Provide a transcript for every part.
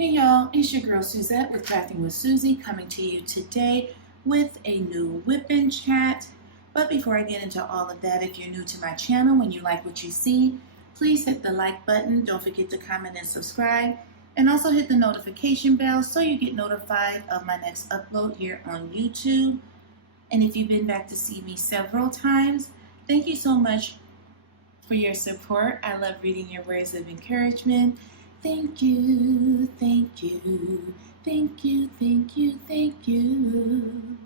Hey y'all, it's your girl Suzette with Crafting with Susie coming to you today with a new whip and chat. But before I get into all of that, if you're new to my channel and you like what you see, please hit the like button. Don't forget to comment and subscribe. And also hit the notification bell so you get notified of my next upload here on YouTube. And if you've been back to see me several times, thank you so much for your support. I love reading your words of encouragement. Thank you, thank you, thank you, thank you, thank you.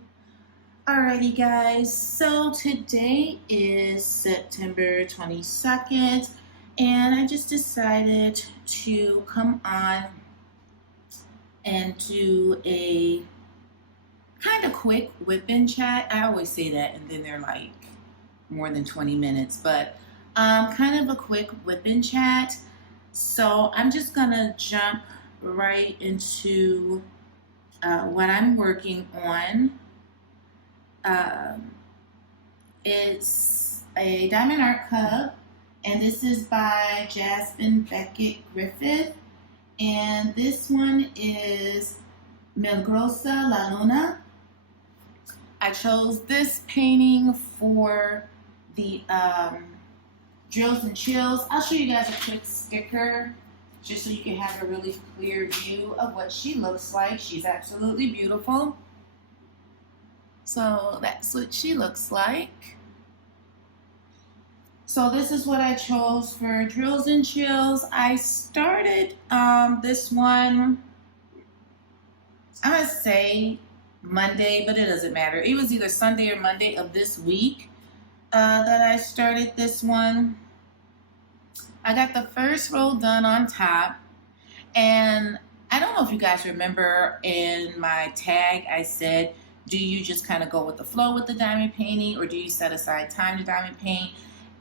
Alrighty guys, so today is September 22nd and I just decided to come on and do a kind of quick whip-in chat. I always say that and then they're like more than 20 minutes, but kind of a quick whip-in chat. So I'm just gonna jump right into what I'm working on. It's a diamond art cup, and this is by Jasmine Beckett Griffith, and this one is Milagrosa La Luna. I chose this painting for the Drills and Chills. I'll show you guys a quick sticker just so you can have a really clear view of what she looks like. She's absolutely beautiful. So that's what she looks like. So this is what I chose for Drills and Chills. I started this one, I'm gonna say Monday, but it doesn't matter. It was either Sunday or Monday of this week that I started this one. I got the first row done on top, and I don't know if you guys remember in my tag I said, do you just kind of go with the flow with the diamond painting, or do you set aside time to diamond paint?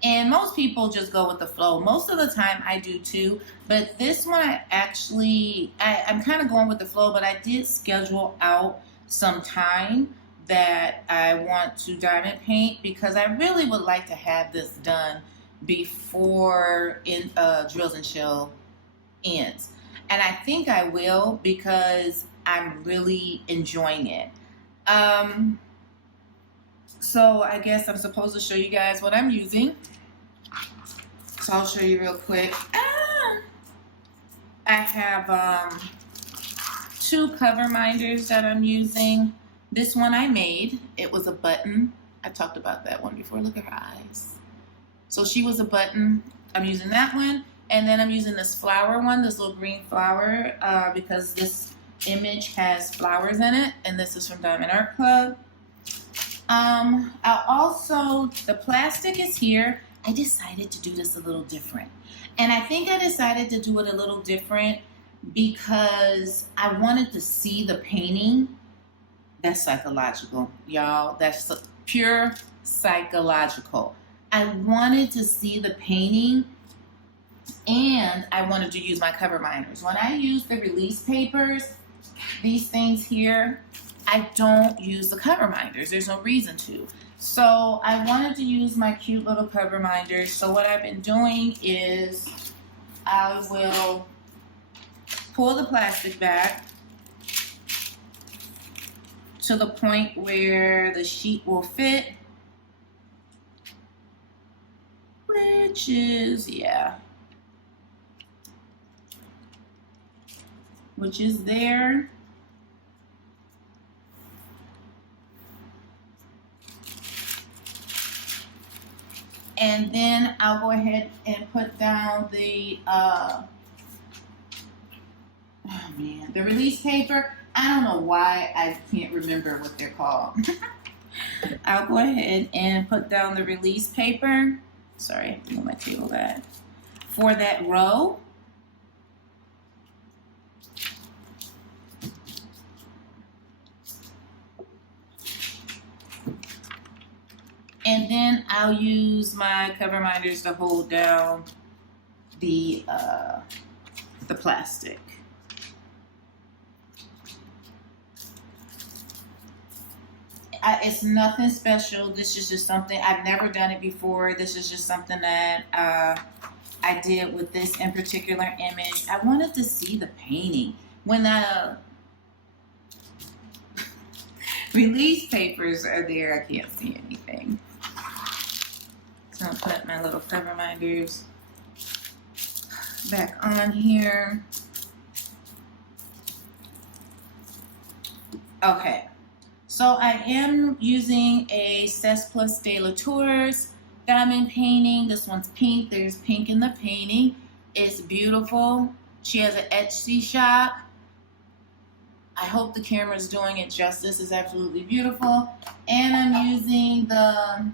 And most people just go with the flow. Most of the time I do too, but this one I'm kind of going with the flow, but I did schedule out some time that I want to diamond paint because I really would like to have this done before Drills and Chill ends. And I think I will because I'm really enjoying it. So I guess I'm supposed to show you guys what I'm using. So I'll show you real quick. I have two cover minders that I'm using. This one I made. It was a button. I talked about that one before. Look at her eyes. So she was a button. I'm using that one. And then I'm using this flower one, this little green flower, because this image has flowers in it. And this is from Diamond Art Club. The plastic is here. I decided to do this a little different. And I think I decided to do it a little different because I wanted to see the painting. That's psychological, y'all. That's pure psychological. I wanted to see the painting and I wanted to use my cover minders. When I use the release papers, these things here, I don't use the cover minders. There's no reason to. So I wanted to use my cute little cover minders. So what I've been doing is I will pull the plastic back to the point where the sheet will fit, which is, which is there. And then I'll go ahead and put down the, the release paper. I don't know why I can't remember what they're called. I'll go ahead and put down the release paper. Sorry, I have to move my table back. For that row. And then I'll use my cover minders to hold down the plastic. It's nothing special. This is just something, I've never done it before. This is just something that I did with this in particular image. I wanted to see the painting when the release papers are there, I can't see anything. So I'll put my little cover minders back on here. Okay, so I am using a Cess Plus de la Tours diamond painting. This one's pink. There's pink in the painting. It's beautiful. She has an Etsy shop. I hope the camera's doing it justice. It's absolutely beautiful. And I'm using the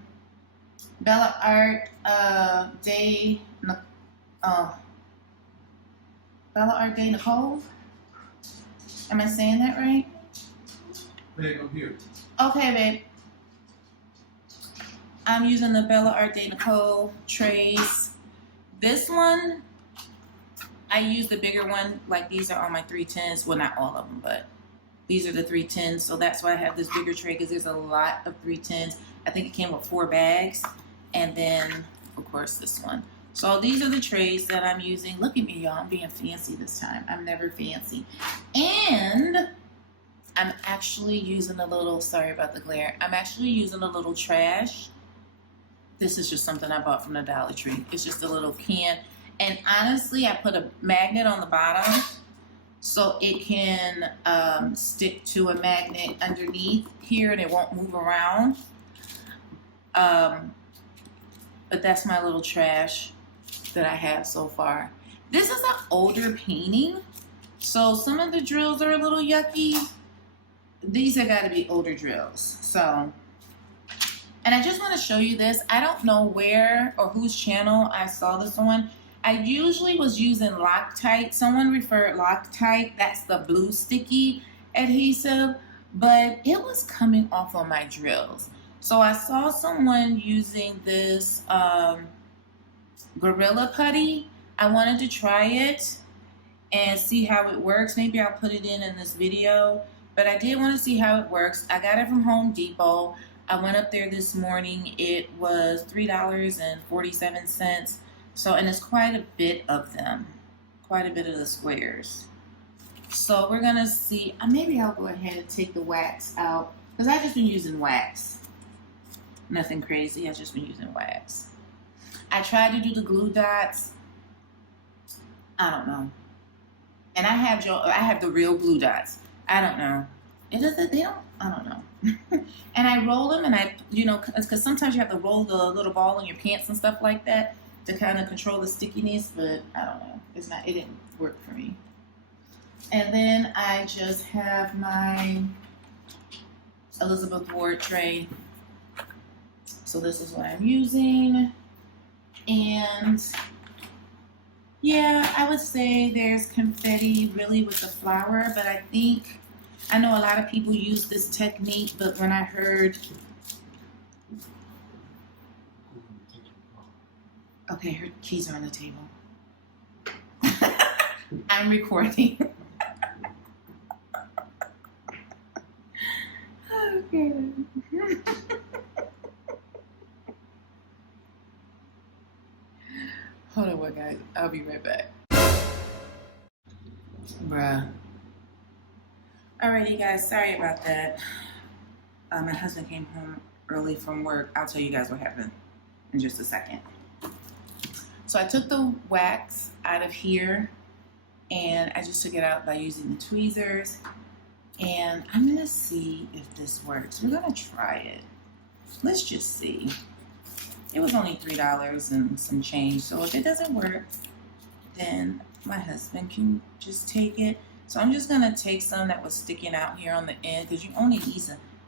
Bella Art Bella Art de Nicole. Am I saying that right? Babe, I'm here. Okay, babe. I'm using the Bella Art de Nicole trays. This one, I use the bigger one. Like these are on my 310s. Well, not all of them, but these are the 310s. So that's why I have this bigger tray, because there's a lot of 310s. I think it came with 4 bags. And then, of course, this one. So these are the trays that I'm using. Look at me, y'all. I'm being fancy this time. I'm never fancy. And I'm actually using a little, sorry about the glare. I'm actually using a little trash. This is just something I bought from the Dollar Tree. It's just a little can. And honestly, I put a magnet on the bottom so it can stick to a magnet underneath here and it won't move around. But that's my little trash that I have so far. This is an older painting, so some of the drills are a little yucky. These have got to be older drills. So, and I just want to show you this. I don't know where or whose channel I saw this on. I usually was using Loctite. Someone referred Loctite. That's the blue sticky adhesive, but it was coming off on my drills. So I saw someone using this Gorilla Putty. I wanted to try it and see how it works. Maybe I'll put it in this video, but I did want to see how it works. I got it from Home Depot. I went up there this morning. It was $3.47. So, and it's quite a bit of them, quite a bit of the squares. So we're gonna see, maybe I'll go ahead and take the wax out, because I've just been using wax. Nothing crazy, I've just been using wax. I tried to do the glue dots. I don't know. And I have the real glue dots. I don't know. I don't know. And I roll them, and because sometimes you have to roll the little ball in your pants and stuff like that to kind of control the stickiness, but I don't know. It didn't work for me. And then I just have my Elizabeth Ward tray. So this is what I'm using. And yeah, I would say there's confetti really with the flour, but I know a lot of people use this technique, but when I heard, okay, her keys are on the table. I'm recording. Okay. Hold on, what guys? I'll be right back. Bruh. Alrighty, guys. Sorry about that. My husband came home early from work. I'll tell you guys what happened in just a second. So I took the wax out of here, and I just took it out by using the tweezers. And I'm gonna see if this works. We're gonna try it. Let's just see. It was only $3 and some change. So if it doesn't work, then my husband can just take it. So I'm just gonna take some that was sticking out here on the end, because you only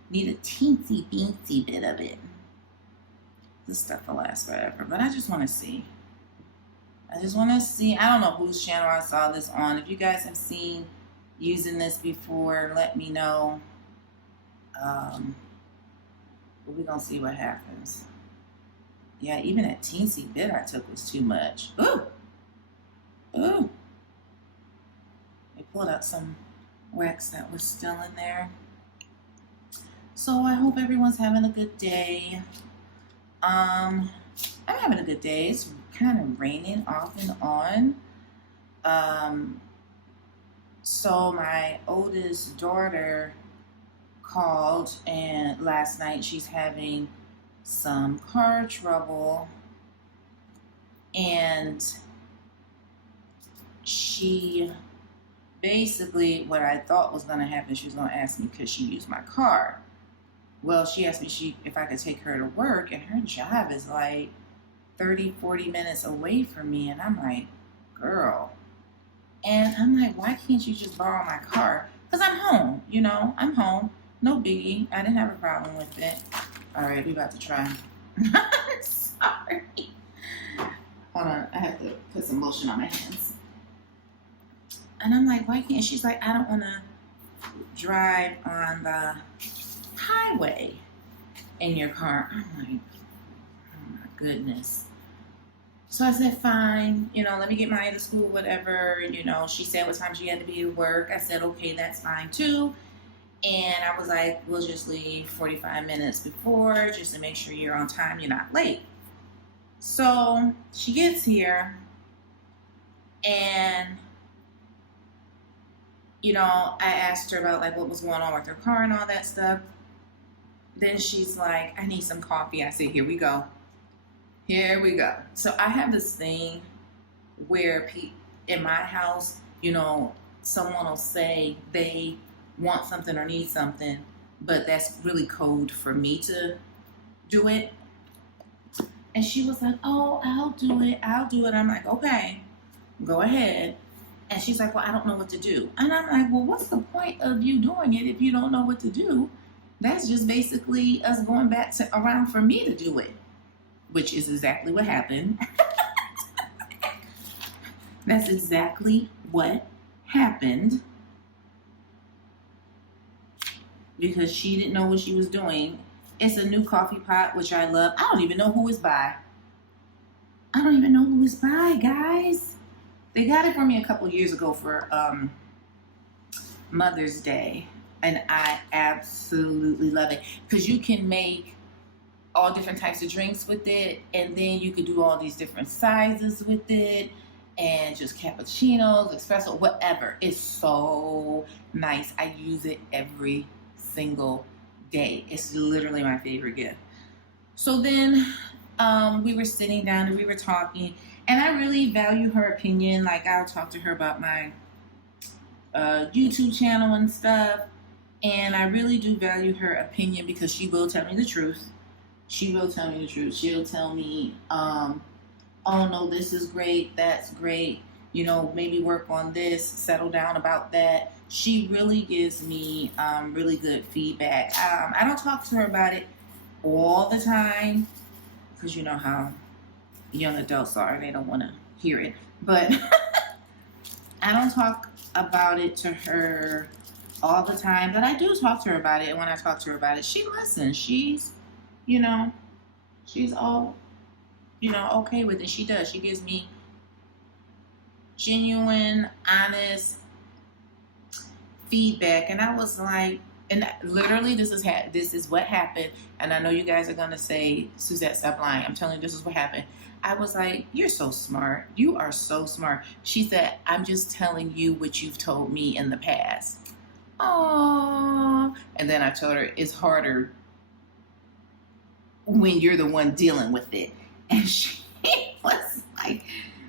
need a teensy beensy bit of it. This stuff will last forever, but I just wanna see. I don't know whose channel I saw this on. If you guys have seen using this before, let me know. But we're gonna see what happens. Yeah, even that teensy bit I took was too much. Ooh! Ooh! They pulled out some wax that was still in there. So I hope everyone's having a good day. I'm having a good day. It's kind of raining off and on. So my oldest daughter called, and last night she's having some car trouble, and she basically, what I thought was going to happen, she was going to ask me could she use my car. Well, she asked me if I could take her to work, and her job is like 30-40 minutes away from me, and I'm like, girl. And I'm like, why can't you just borrow my car? Because I'm home, I'm home. No biggie. I didn't have a problem with it. All right, we about to try. Sorry. Hold on, I have to put some lotion on my hands. And I'm like, why can't? She's like, I don't want to drive on the highway in your car. I'm like, oh my goodness. So I said, fine, let me get Maya to school, whatever. She said what time she had to be at work. I said, okay, that's fine too. And I was like, we'll just leave 45 minutes before just to make sure you're on time, you're not late. So she gets here, and I asked her about like what was going on with her car and all that stuff. Then she's like, I need some coffee. I said, here we go. Here we go. So I have this thing where in my house, someone will say they want something or need something, but that's really code for me to do it. And she was like, oh, I'll do it. I'm like, okay, go ahead. And she's like, well, I don't know what to do. And I'm like, well, what's the point of you doing it if you don't know what to do? That's just basically us going back around for me to do it, which is exactly what happened. That's exactly what happened. Because she didn't know what she was doing. It's a new coffee pot, which I love. I don't even know who it's by. Guys. They got it for me a couple years ago for Mother's Day. And I absolutely love it. Because you can make all different types of drinks with it. And then you could do all these different sizes with it. And just cappuccinos, espresso, whatever. It's so nice. I use it every single day. It's literally my favorite gift. So then we were sitting down and we were talking, and I really value her opinion. Like, I'll talk to her about my YouTube channel and stuff, and I really do value her opinion because she will tell me the truth. She'll tell me, oh no, this is great, that's great, maybe work on this, settle down about that. She really gives me really good feedback. I don't talk to her about it all the time because you know how young adults are. They don't want to hear it. But I don't talk about it to her all the time. But I do talk to her about it. And when I talk to her about it, she listens. She's all, okay with it. She does. She gives me genuine, honest feedback. And I was like, and literally this is what happened. And I know you guys are gonna say, Suzette, stop lying. I'm telling you, this is what happened. I was like, you're so smart. You are so smart. She said, I'm just telling you what you've told me in the past. Aww. And then I told her, it's harder when you're the one dealing with it. And she was like,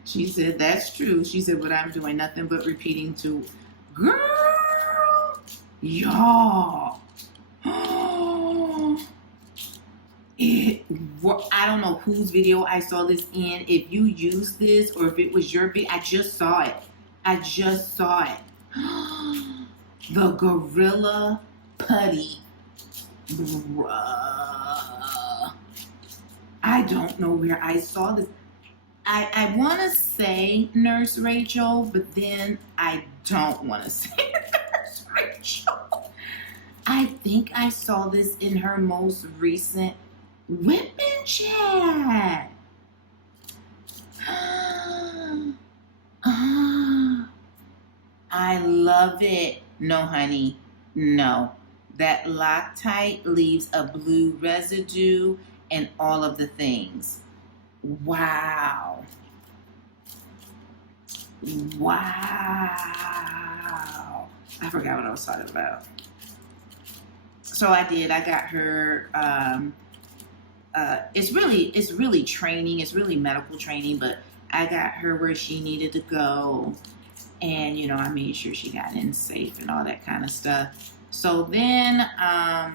she said, that's true. She said, but I'm doing nothing but repeating to, girl, y'all. I don't know whose video I saw this in. If you use this or if it was your video, I just saw it. The Gorilla Putty. Bruh. I don't know where I saw this. I want to say Nurse Rachel, but then I don't want to say Nurse Rachel. I think I saw this in her most recent whipping chat. I love it. No, honey. No. That Loctite leaves a blue residue and all of the things. Wow. I forgot what I was talking about. So I got her, it's really training. It's really medical training, but I got her where she needed to go. And, you know, I made sure she got in safe and all that kind of stuff. So then I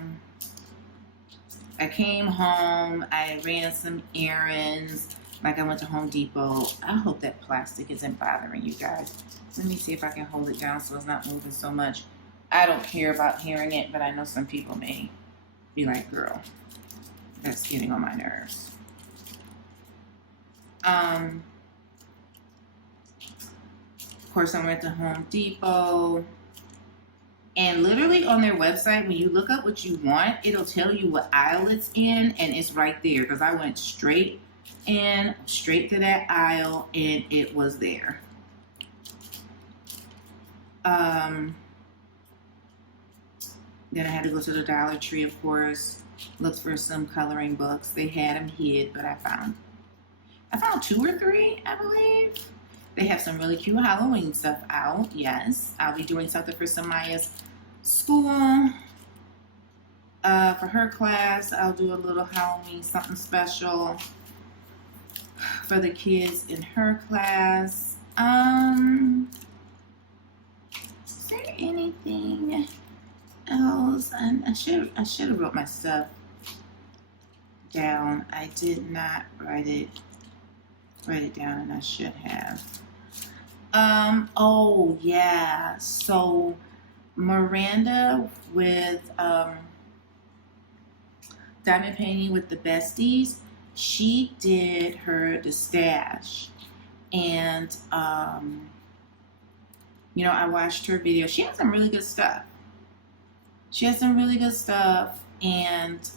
came home. I ran some errands. Like I went to Home Depot. I hope that plastic isn't bothering you guys. Let me see if I can hold it down so it's not moving so much. I don't care about hearing it, but I know some people may be like, girl, that's getting on my nerves. Of course, I went to Home Depot. And literally on their website, when you look up what you want, it'll tell you what aisle it's in, and it's right there. Because I went straight to that aisle, and it was there. Then I had to go to the Dollar Tree, of course, look for some coloring books. They had them hid, but I found 2 or 3, I believe. They have some really cute Halloween stuff out. Yes, I'll be doing something for Samaya's school. For her class, I'll do a little Halloween something special for the kids in her class. Is there anything else? I should have wrote my stuff down. I did not write it down, and I should have. Oh yeah. So Miranda with Diamond Painting with the Besties, she did the stash, and you know, I watched her video. She has some really good stuff. And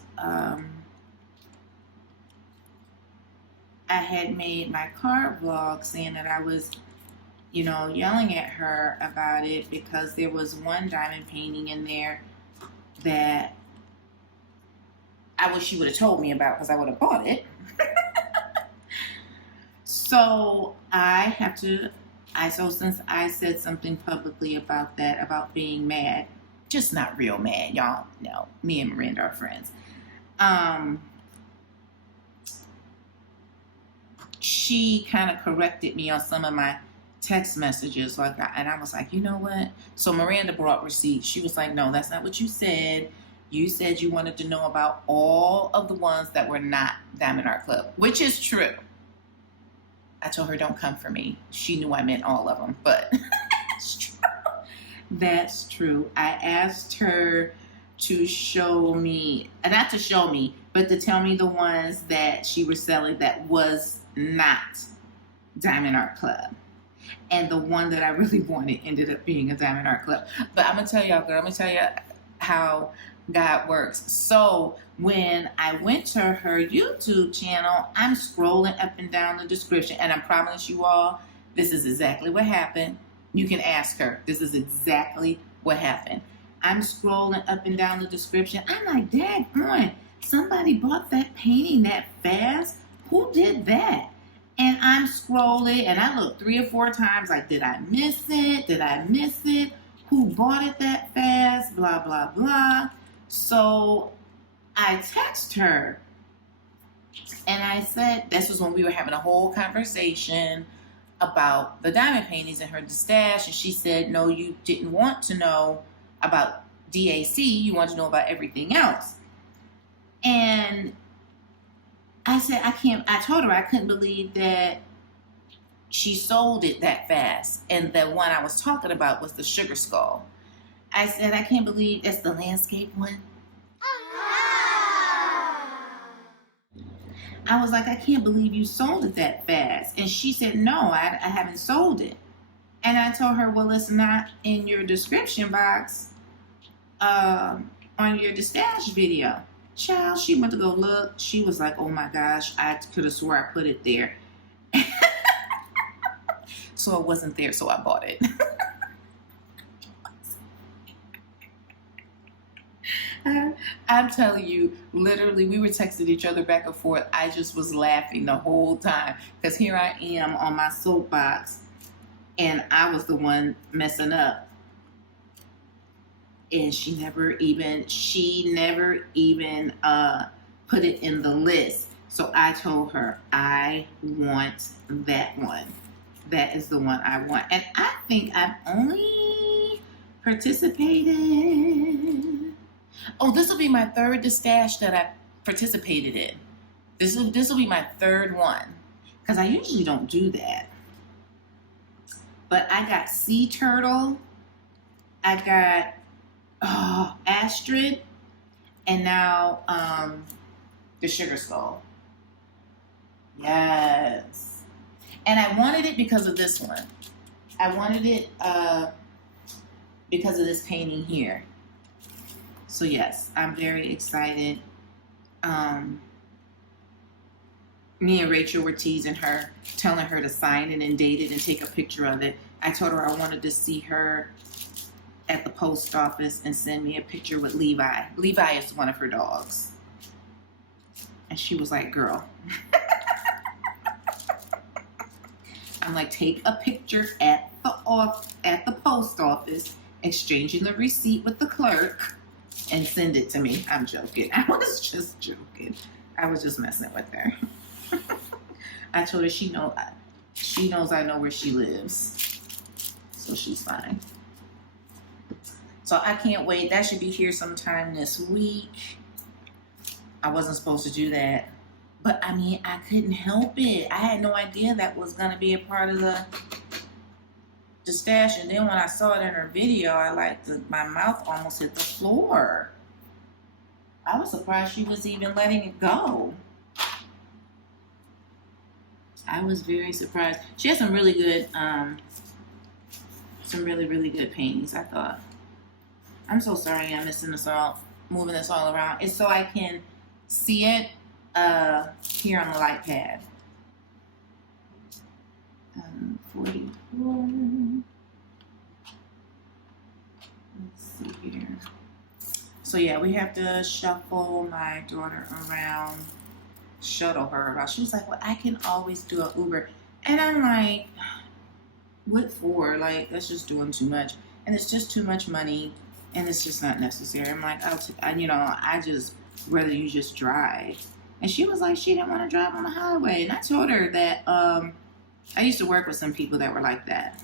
I had made my car vlog saying that I was, you know, yelling at her about it because there was one diamond painting in there that I wish she would have told me about, because I would have bought it. So since I said something publicly about that, about being mad, just not real mad, y'all know, me and Miranda are friends. She kind of corrected me on some of my text messages, and I was like, you know what? So Miranda brought receipts. She was like, no, that's not what you said. You said you wanted to know about all of the ones that were not Diamond Art Club, which is true. I told her, don't come for me. She knew I meant all of them, but it's true. That's true. I asked her to show me, not to show me, but to tell me the ones that she was selling that was not Diamond Art Club. And the one that I really wanted ended up being a Diamond Art Club. But I'm going to tell y'all, girl, I'm going to tell you how God works. So when I went to her YouTube channel, I'm scrolling up and down the description, and I promise you all, this is exactly what happened. You can ask her. This is exactly what happened. I'm scrolling up and down the description. I'm like, daggone, somebody bought that painting that fast? Who did that? And I'm scrolling, and I looked 3 or 4 times, like, did I miss it? Who bought it that fast? Blah, blah, blah. So I text her, and I said, this was when we were having a whole conversation about the diamond paintings and her stash, and she said, no, you didn't want to know about DAC, you want to know about everything else. And I said, I told her I couldn't believe that she sold it that fast. And the one I was talking about was the Sugar Skull. I said, I can't believe that's the landscape one. I was like, I can't believe you sold it that fast. And she said, no, I haven't sold it. And I told her, well, it's not in your description box on your stash video. Child, she went to go look. She was like, oh my gosh, I could have swore I put it there. So it wasn't there, so I bought it. I'm telling you, literally, we were texting each other back and forth. I just was laughing the whole time, because here I am on my soapbox, and I was the one messing up and she never even put it in the list. So I told her, I want that one. That is the one I want. And I think I've only participated. Oh, this will be my third stash that I participated in. This will be my third one, because I usually don't do that. But I got Sea Turtle, I got Astrid, and now the Sugar Skull. Yes. And I wanted it because of this one. I wanted it because of this painting here. So yes, I'm very excited. Me and Rachel were teasing her, telling her to sign it and date it and take a picture of it. I told her I wanted to see her at the post office and send me a picture with Levi. Levi is one of her dogs. And she was like, girl. I'm like, take a picture at the post office, exchanging the receipt with the clerk, and send it to me. I'm joking. I was just joking. I was just messing with her. I told her she knows I know where she lives, so she's fine. So I can't wait. That should be here sometime this week. I wasn't supposed to do that, but I mean, I couldn't help it. I had no idea that was going to be a part of the stash, and then when I saw it in her video, my mouth almost hit the floor. I was surprised she was even letting it go. I was very surprised. She has some really good, really good paintings, I thought. I'm so sorry I'm moving this all around. It's so I can see it here on the light pad. 44. Let's see here. So yeah, we have to shuffle my daughter around, shuttle her around. She was like, well, I can always do an Uber. And I'm like, what for? Like, that's just doing too much. And it's just too much money, and it's just not necessary. I'm like, I just rather you just drive. And she was like, she didn't want to drive on the highway. And I told her that I used to work with some people that were like that.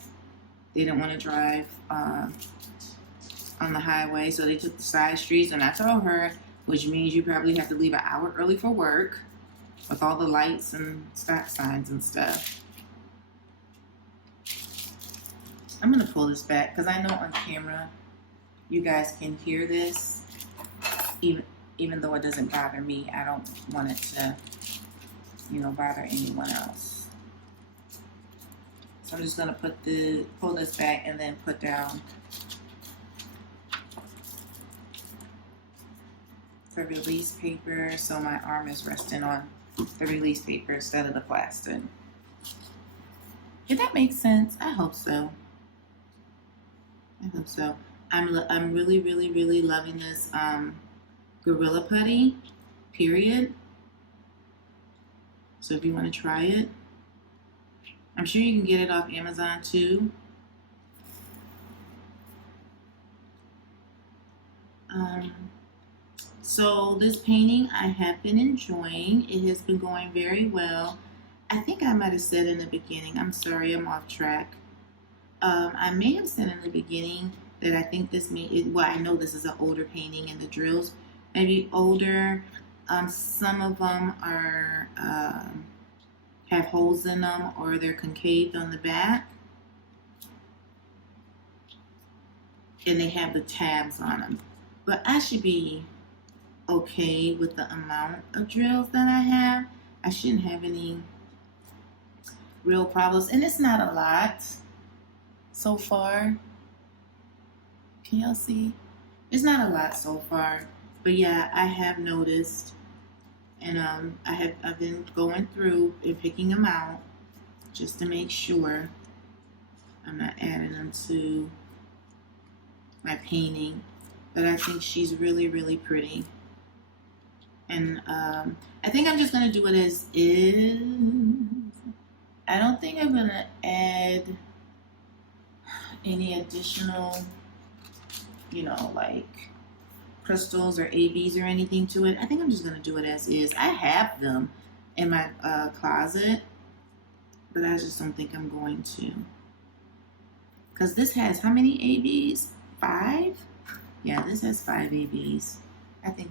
They didn't want to drive on the highway, so they took the side streets. And I told her, which means you probably have to leave an hour early for work with all the lights and stop signs and stuff. I'm going to pull this back because I know on camera you guys can hear this. Even though it doesn't bother me, I don't want it to, bother anyone else. So I'm just going to pull this back and then put down the release paper, so my arm is resting on the release paper instead of the plastic. Did that make sense? I hope so. I'm really, really, really loving this Gorilla Putty, period. So if you want to try it, I'm sure you can get it off Amazon too. So this painting I have been enjoying. It has been going very well. I think I might have said in the beginning, I'm sorry, I'm off track. I may have said in the beginning that I think I know this is an older painting, and the drills may be older. Some of them are have holes in them, or they're concaved on the back, and they have the tabs on them. But I should be okay with the amount of drills that I have. I shouldn't have any real problems, and it's not a lot so far. Can y'all see? It's not a lot so far, but yeah, I have noticed, and I've been going through and picking them out just to make sure I'm not adding them to my painting. But I think she's really, really pretty, and I think I'm just gonna do it as is. I don't think I'm gonna add any additional, you know, like crystals or ABs or anything to it. I think I'm just going to do it as is. I have them in my closet, but I just don't think I'm going to. Because this has how many ABs? 5? Yeah, this has 5 ABs. I think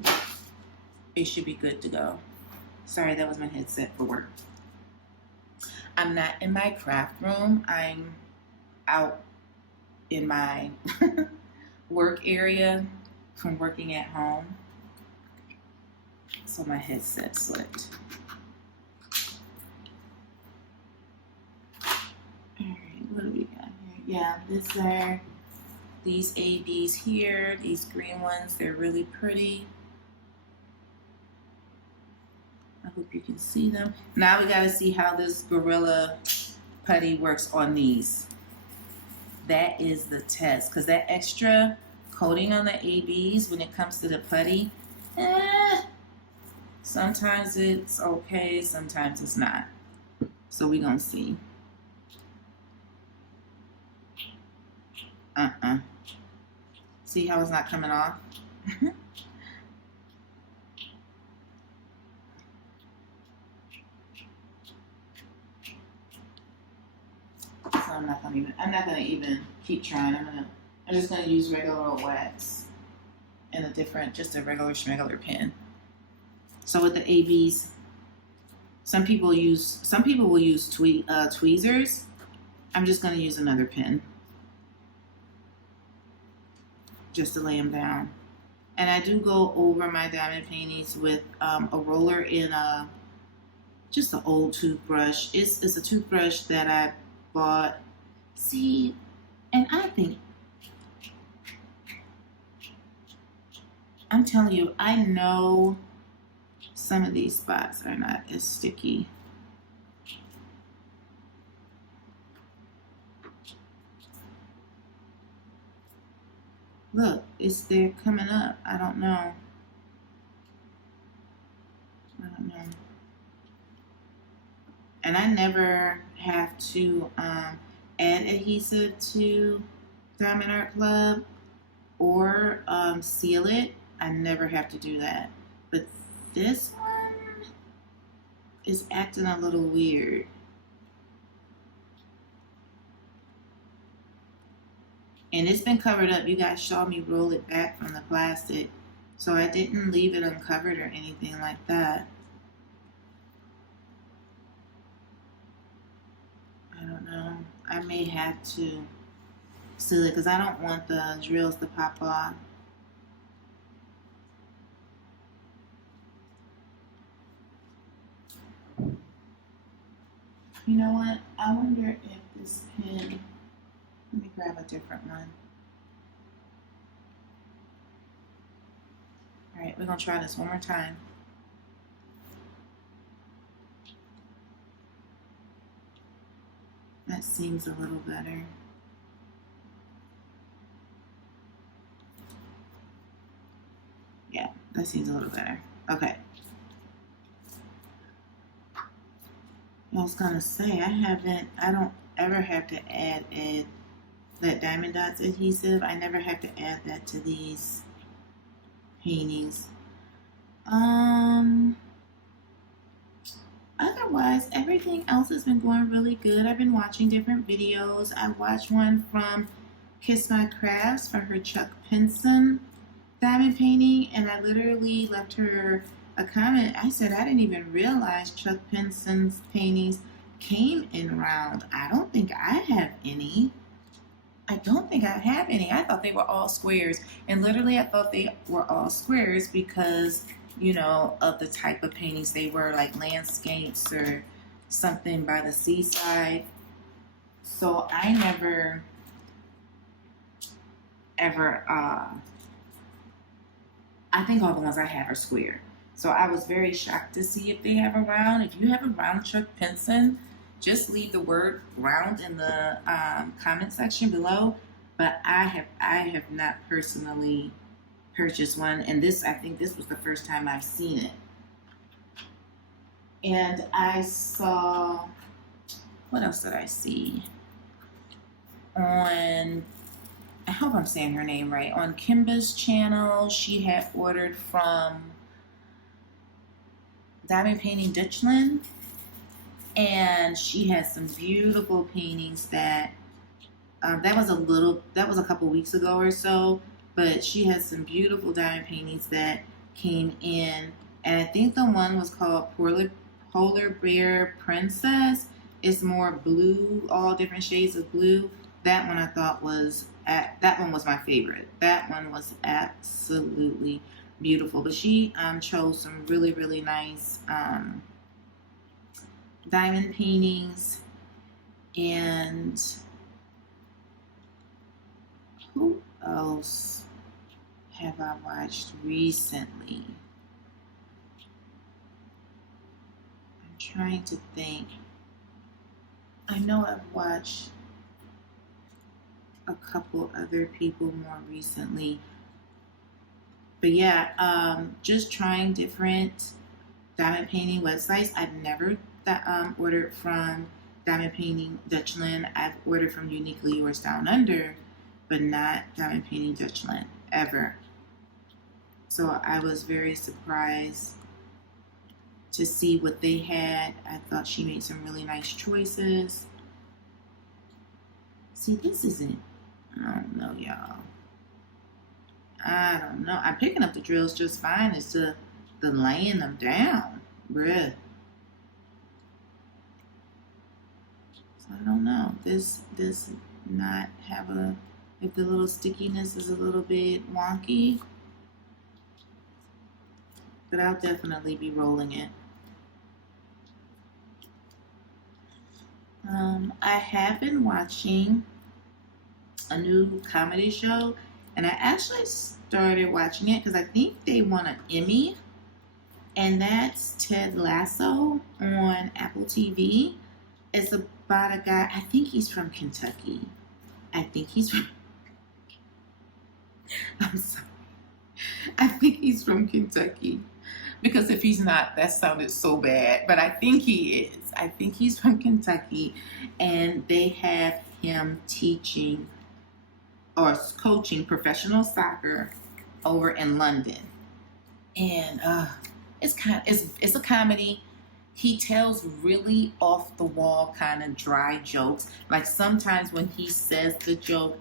it should be good to go. Sorry, that was my headset for work. I'm not in my craft room. I'm out in my work area from working at home. So my headset slipped. Alright, what do we got here? Yeah, these are these ABs here, these green ones, they're really pretty. I hope you can see them. Now we gotta see how this Gorilla Putty works on these. That is the test, because that extra coating on the ABs when it comes to the putty, sometimes it's okay, sometimes it's not. So we're gonna see. See how it's not coming off? So I'm not gonna even keep trying. I'm just gonna use regular old wax and just a regular schmegular pen. So with the ABs, some people will use tweezers. I'm just gonna use another pen just to lay them down. And I do go over my diamond paintings with a roller in just an old toothbrush. It's a toothbrush that I bought. See, and I'm telling you, I know some of these spots are not as sticky. Look, they're coming up. I don't know. And I never have to add adhesive to Diamond Art Club or seal it. I never have to do that. But this one is acting a little weird. And it's been covered up. You guys saw me roll it back from the plastic. So I didn't leave it uncovered or anything like that. I don't know. I may have to seal it because I don't want the drills to pop off. You know what? I wonder if this pen... Let me grab a different one. Alright, we're going to try this one more time. That seems a little better. Yeah, that seems a little better. Okay. I was going to say, I don't ever have to add that Diamond Dots adhesive. I never have to add that to these paintings. Otherwise, everything else has been going really good. I've been watching different videos. I watched one from Kiss My Crafts for her Chuck Pinson diamond painting, and I literally left her a comment. I said I didn't even realize Chuck Pinson's paintings came in round. I don't think I have any. I thought they were all squares. And literally I thought they were all squares because, you know, of the type of paintings they were, like landscapes or something by the seaside. So I never ever, I think all the ones I have are square. So I was very shocked to see if they have a round. If you have a round Chuck Pinson, just leave the word round in the comment section below. But I have not personally purchased one, and I think this was the first time I've seen it. And I saw, what else did I see? On I hope I'm saying her name right. On Kimba's channel, she had ordered from Diamond Painting Dutchland, and she has some beautiful paintings that that was a couple weeks ago or so, but she has some beautiful diamond paintings that came in, and I think the one was called Polar Bear Princess. It's more blue, all different shades of blue. That one I thought that one was my favorite. That one was absolutely beautiful. But she chose some really, really nice diamond paintings. And who else have I watched recently? I'm trying to think. I know I've watched a couple other people more recently. But yeah, just trying different diamond painting websites. I've never ordered from Diamond Painting Dutchland. I've ordered from Uniquely Yours Down Under, but not Diamond Painting Dutchland ever. So I was very surprised to see what they had. I thought she made some really nice choices. See, this isn't, I don't know, y'all. I don't know. I'm picking up the drills just fine. It's the laying them down, bruh. So I don't know. This does not have if the little stickiness is a little bit wonky, but I'll definitely be rolling it. I have been watching a new comedy show, and I actually started watching it because I think they won an Emmy, and that's Ted Lasso on Apple TV. It's about a guy, I think he's from Kentucky. I'm sorry. I think he's from Kentucky. Because if he's not, that sounded so bad. But I think he is. I think he's from Kentucky. And they have him teaching or coaching professional soccer over in London. And it's a comedy. He tells really off the wall kind of dry jokes. Like sometimes when he says the joke,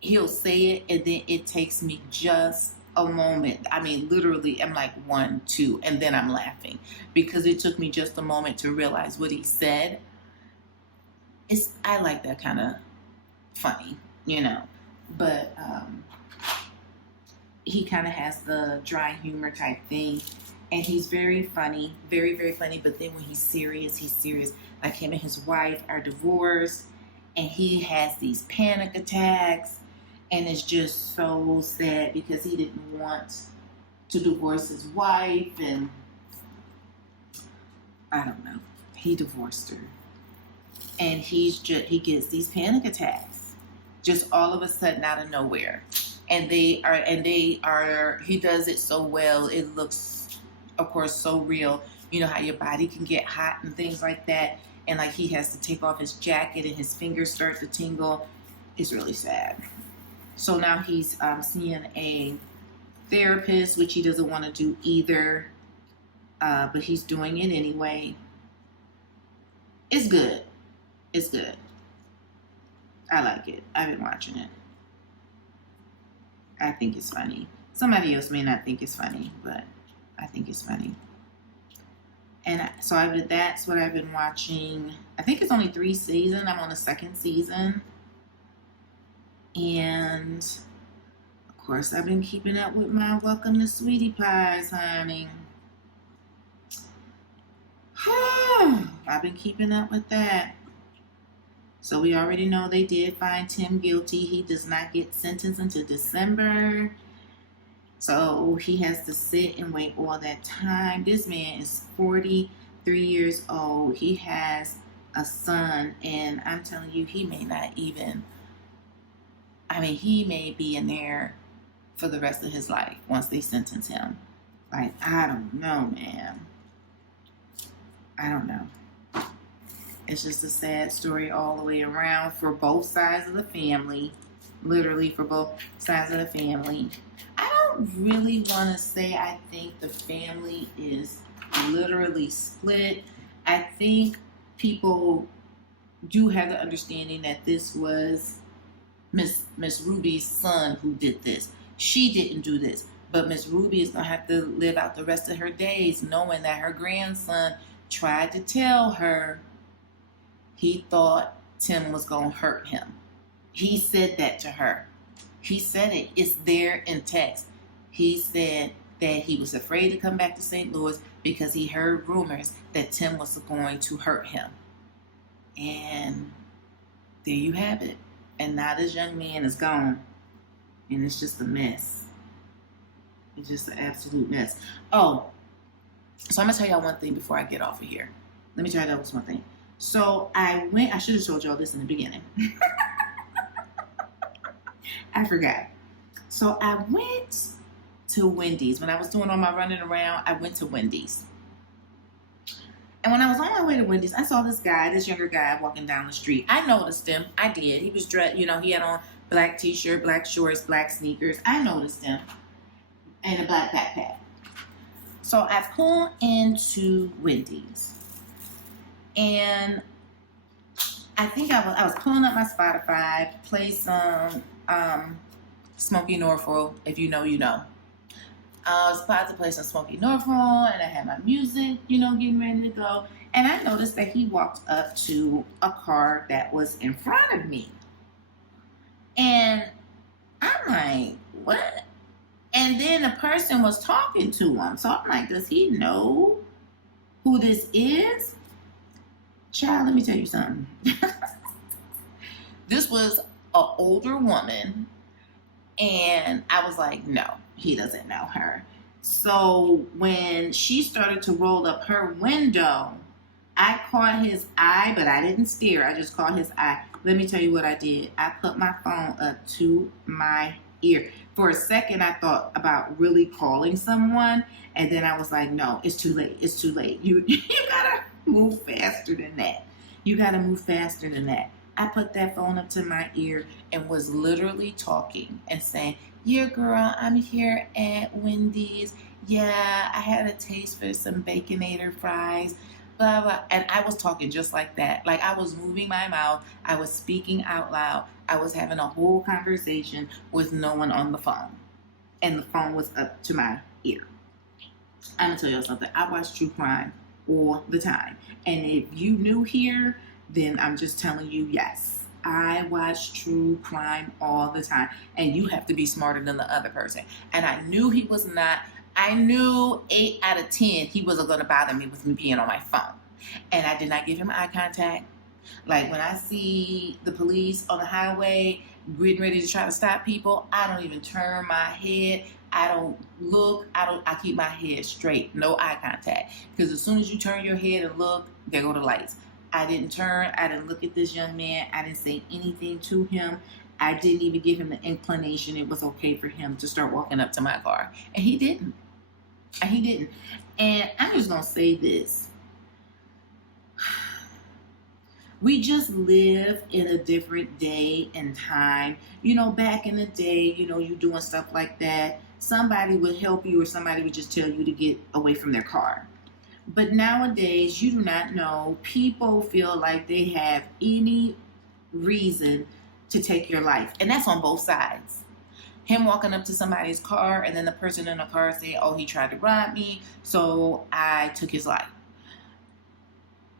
he'll say it and then it takes me just a moment. I mean, literally, I'm like 1, 2, and then I'm laughing because it took me just a moment to realize what he said. I like that kind of funny, but he kind of has the dry humor type thing, and he's very funny, very, very funny. But then when he's serious, he's serious. Like him and his wife are divorced, and he has these panic attacks. And it's just so sad because he didn't want to divorce his wife, and I don't know. He divorced her, and he gets these panic attacks, just all of a sudden out of nowhere. And he does it so well. It looks, of course, so real. You know how your body can get hot and things like that, and like he has to take off his jacket and his fingers start to tingle. It's really sad. So now he's seeing a therapist, which he doesn't want to do either, but he's doing it anyway. It's good. It's good. I like it. I've been watching it. I think it's funny. Somebody else may not think it's funny, but I think it's funny. And so that's what I've been watching. I think it's only 3 seasons. I'm on the 2nd season. And, of course, I've been keeping up with my Welcome to Sweetie Pies, honey. I've been keeping up with that. So we already know they did find Tim guilty. He does not get sentenced until December. So he has to sit and wait all that time. This man is 43 years old. He has a son, and I'm telling you, he may be in there for the rest of his life once they sentence him. Like, I don't know, man. I don't know. It's just a sad story all the way around for both sides of the family. literally for both sides of the family. I don't really want to say I think the family is literally split. I think people do have the understanding that this was Miss Ruby's son who did this. She didn't do this, but Miss Ruby is gonna have to live out the rest of her days knowing that her grandson tried to tell her he thought Tim was gonna hurt him. He said that to her. He said it. It's there in text. He said that he was afraid to come back to St. Louis because he heard rumors that Tim was going to hurt him. And there you have it. And now this young man is gone. And it's just a mess. It's just an absolute mess. Oh, so I'm going to tell y'all one thing before I get off of here. Let me tell you one thing. So I should have told y'all this in the beginning. I forgot. So I went to Wendy's. When I was doing all my running around, I went to Wendy's. And when I was on my way to Wendy's, I saw this younger guy walking down the street. I noticed him. I did. He was dressed, he had on black t-shirt, black shorts, black sneakers. I noticed him. And a black backpack. So I pulled into Wendy's. And I think I was pulling up my Spotify, play some Smokey Norfolk. If you know, you know. I was about to play some Smokey Norfolk, and I had my music, getting ready to go. And I noticed that he walked up to a car that was in front of me. And I'm like, what? And then the person was talking to him. So I'm like, does he know who this is? Child, let me tell you something. This was an older woman. And I was like, no, he doesn't know her. So when she started to roll up her window, I caught his eye, but I didn't stare. I just caught his eye. Let me tell you what I did. I put my phone up to my ear. For a second, I thought about really calling someone. And then I was like, no, it's too late. It's too late. You gotta move faster than that. You gotta move faster than that. I put that phone up to my ear and was literally talking and saying, yeah, girl, I'm here at Wendy's. Yeah, I had a taste for some Baconator fries, blah, blah. And I was talking just like that. Like I was moving my mouth. I was speaking out loud. I was having a whole conversation with no one on the phone. And the phone was up to my ear. I'm going to tell you something. I watch true crime all the time. And if you new here, then I'm just telling you, yes, I watch true crime all the time. And you have to be smarter than the other person. And I knew he was not. I knew 8 out of 10 he wasn't going to bother me with me being on my phone. And I did not give him eye contact. Like when I see the police on the highway getting ready to try to stop people, I don't even turn my head. I don't look. I keep my head straight. No eye contact. Because as soon as you turn your head and look, there go the lights. I didn't turn. I didn't look at this young man. I didn't say anything to him. I didn't even give him the inclination it was okay for him to start walking up to my car. And he didn't. And I'm just going to say this. We just live in a different day and time. Back in the day, you doing stuff like that. Somebody would help you or somebody would just tell you to get away from their car. But nowadays, you do not know. People feel like they have any reason to take your life. And that's on both sides. Him walking up to somebody's car and then the person in the car saying, oh, he tried to rob me, so I took his life.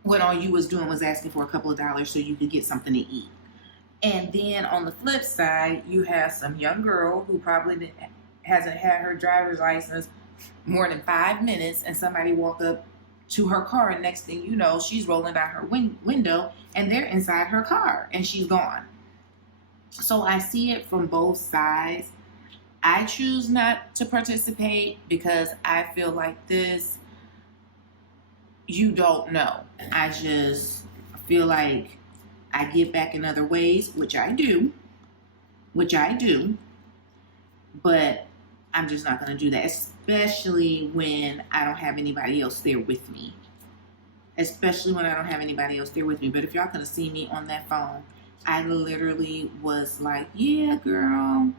When all you was doing was asking for a couple of dollars so you could get something to eat. And then on the flip side, you have some young girl who probably hasn't had her driver's license more than 5 minutes, and somebody walk up to her car, and next thing you know, she's rolling down her window, and they're inside her car, and she's gone. So I see it from both sides. I choose not to participate because I feel like this, you don't know. I just feel like I give back in other ways, which I do, but I'm just not going to do that, especially when I don't have anybody else there with me. But if y'all could have seen me on that phone, I literally was like, yeah, girl,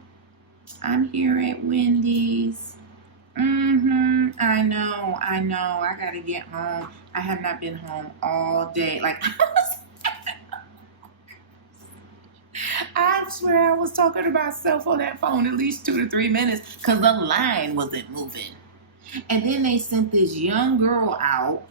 I'm here at Wendy's. I know. I gotta get home. I have not been home all day. Like, I swear I was talking to myself on that phone at least 2 to 3 minutes because the line wasn't moving. And then they sent this young girl out.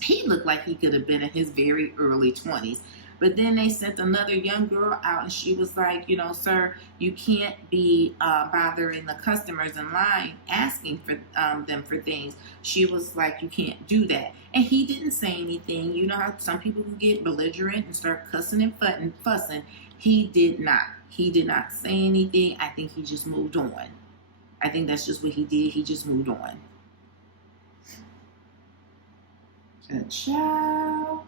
He looked like he could have been in his very early 20s. But then they sent another young girl out, and she was like, sir, you can't be bothering the customers in line asking for them for things. She was like, you can't do that. And he didn't say anything. You know how some people can get belligerent and start cussing and fussing. He did not. He did not say anything. I think he just moved on. I think that's just what he did. He just moved on. Good child.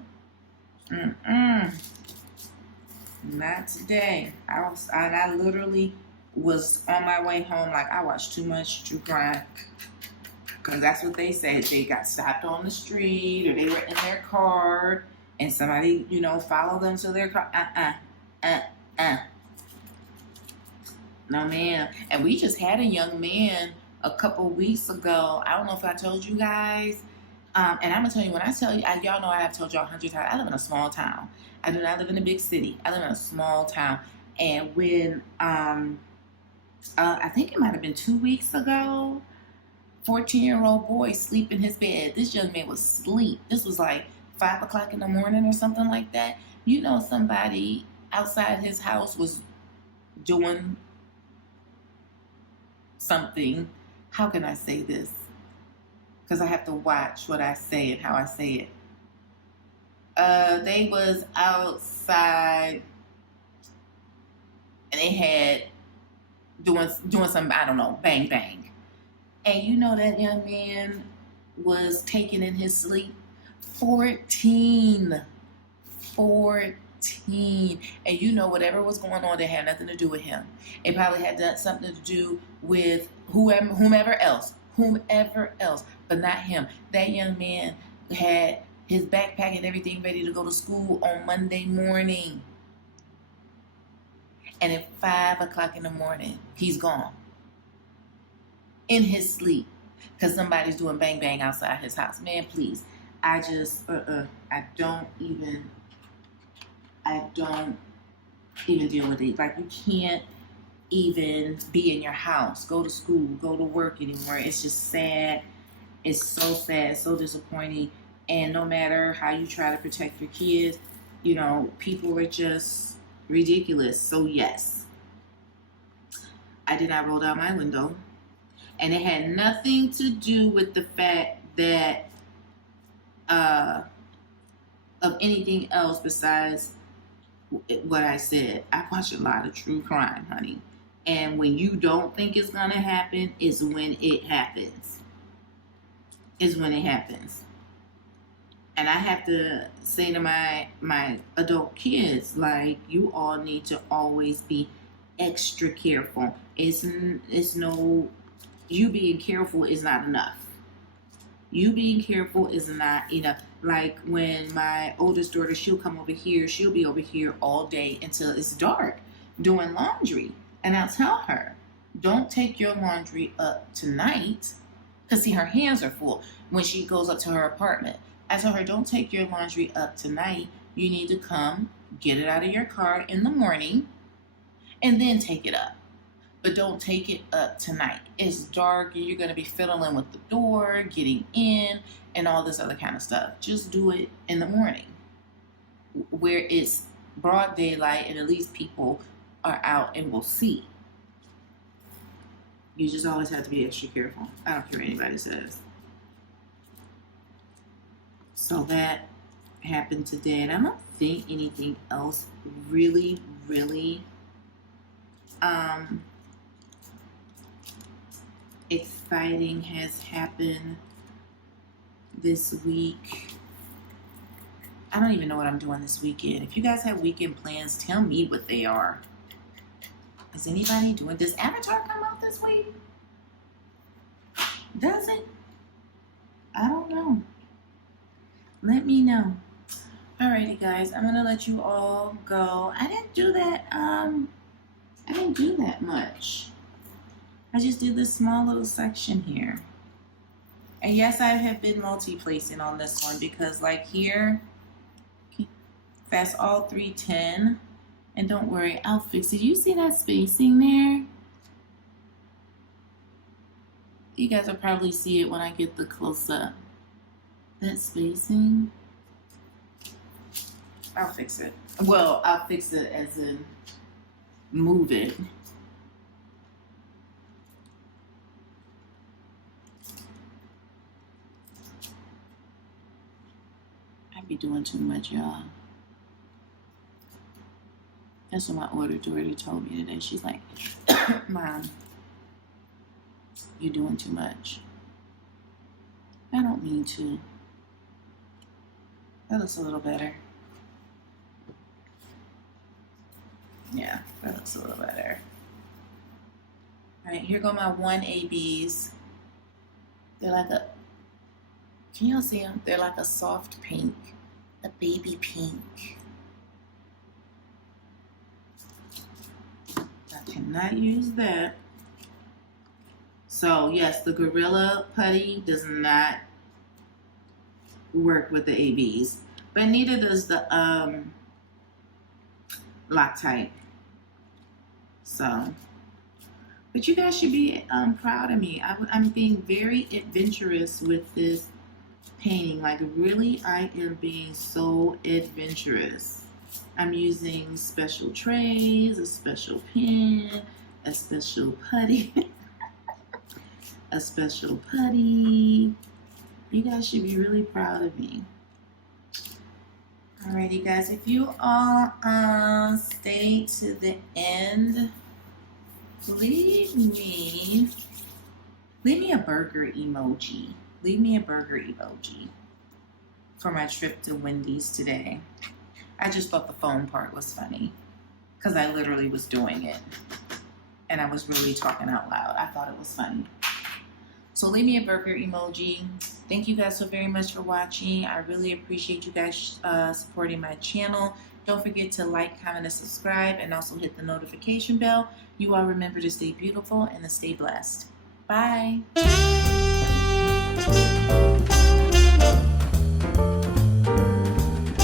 Not today. I literally was on my way home. Like, I watched too much true crime. Because that's what they said. They got stopped on the street, or they were in their car, and somebody, followed them to their car. No, ma'am. And we just had a young man a couple weeks ago. I don't know if I told you guys. And I'm going to tell you, when I tell you, y'all know I have told y'all 100 times, I live in a small town. I do not live in a big city. I live in a small town. And when, I think it might have been 2 weeks ago, 14-year-old boy sleep in his bed. This young man was asleep. This was like 5 o'clock in the morning or something like that. Somebody outside his house was doing something. How can I say this? Because I have to watch what I say and how I say it. They was outside, and they had doing some, I don't know, bang bang. And that young man was taken in his sleep. 14. And whatever was going on, they had nothing to do with him. It probably had done something to do with whomever else, but not him. That young man had his backpack and everything ready to go to school on Monday morning. And at 5 o'clock in the morning, he's gone. In his sleep. Because somebody's doing bang bang outside his house. Man, please. I just, I don't even deal with it. Like, you can't even be in your house, go to school, go to work anymore. It's just sad. It's so sad, so disappointing. And no matter how you try to protect your kids, people are just ridiculous. So yes, I did not roll down my window. And it had nothing to do with the fact that of anything else besides what I said. I watch a lot of true crime, honey. And when you don't think it's going to happen is when it happens. And I have to say to my adult kids, like, you all need to always be extra careful. It's no, you being careful is not enough. You being careful is not enough. Like, when my oldest daughter, she'll come over here, she'll be over here all day until it's dark doing laundry. And I'll tell her, don't take your laundry up tonight. Because, see, her hands are full when she goes up to her apartment. I tell her, don't take your laundry up tonight. You need to come, get it out of your car in the morning, and then take it up. But don't take it up tonight. It's dark. You're going to be fiddling with the door, getting in, and all this other kind of stuff. Just do it in the morning where it's broad daylight and at least people are out and will see. You just always have to be extra careful. I don't care what anybody says. So that happened today. And I don't think anything else really exciting has happened this week. I don't even know what I'm doing this weekend. If you guys have weekend plans, tell me what they are. Is anybody doing this? Avatar come out this week? Does it? I don't know. Let me know. Alrighty guys, I'm gonna let you all go. I didn't do that much. I just did this small little section here. And yes, I have been multi-placing on this one because like here, that's all 310. And don't worry, I'll fix it. You see that spacing there? You guys will probably see it when I get the close up. That spacing. I'll fix it. Well, I'll fix it as in move it. I be doing too much, y'all. That's what my order daughter told me today. She's like, Mom, you're doing too much. I don't mean to. That looks a little better. Yeah, that looks a little better. All right, here go my 1ABs. They're like a, can y'all see them? They're like a soft pink, a baby pink. I cannot use that. So yes, the Gorilla Putty does not work with the ABs, but neither does the Loctite. So, but you guys should be proud of me. I'm being very adventurous with this painting. Like really, I am being so adventurous. I'm using special trays, a special pen, a special putty, a special putty. You guys should be really proud of me. Alrighty guys, if you all stay to the end, leave me a burger emoji. Leave me a burger emoji for my trip to Wendy's today. I just thought the phone part was funny because I literally was doing it and I was really talking out loud. I thought it was funny. So leave me a burger emoji. Thank you guys so very much for watching. I really appreciate you guys supporting my channel. Don't forget to like, comment, and subscribe, and also hit the notification bell. You all remember to stay beautiful and to stay blessed. Bye.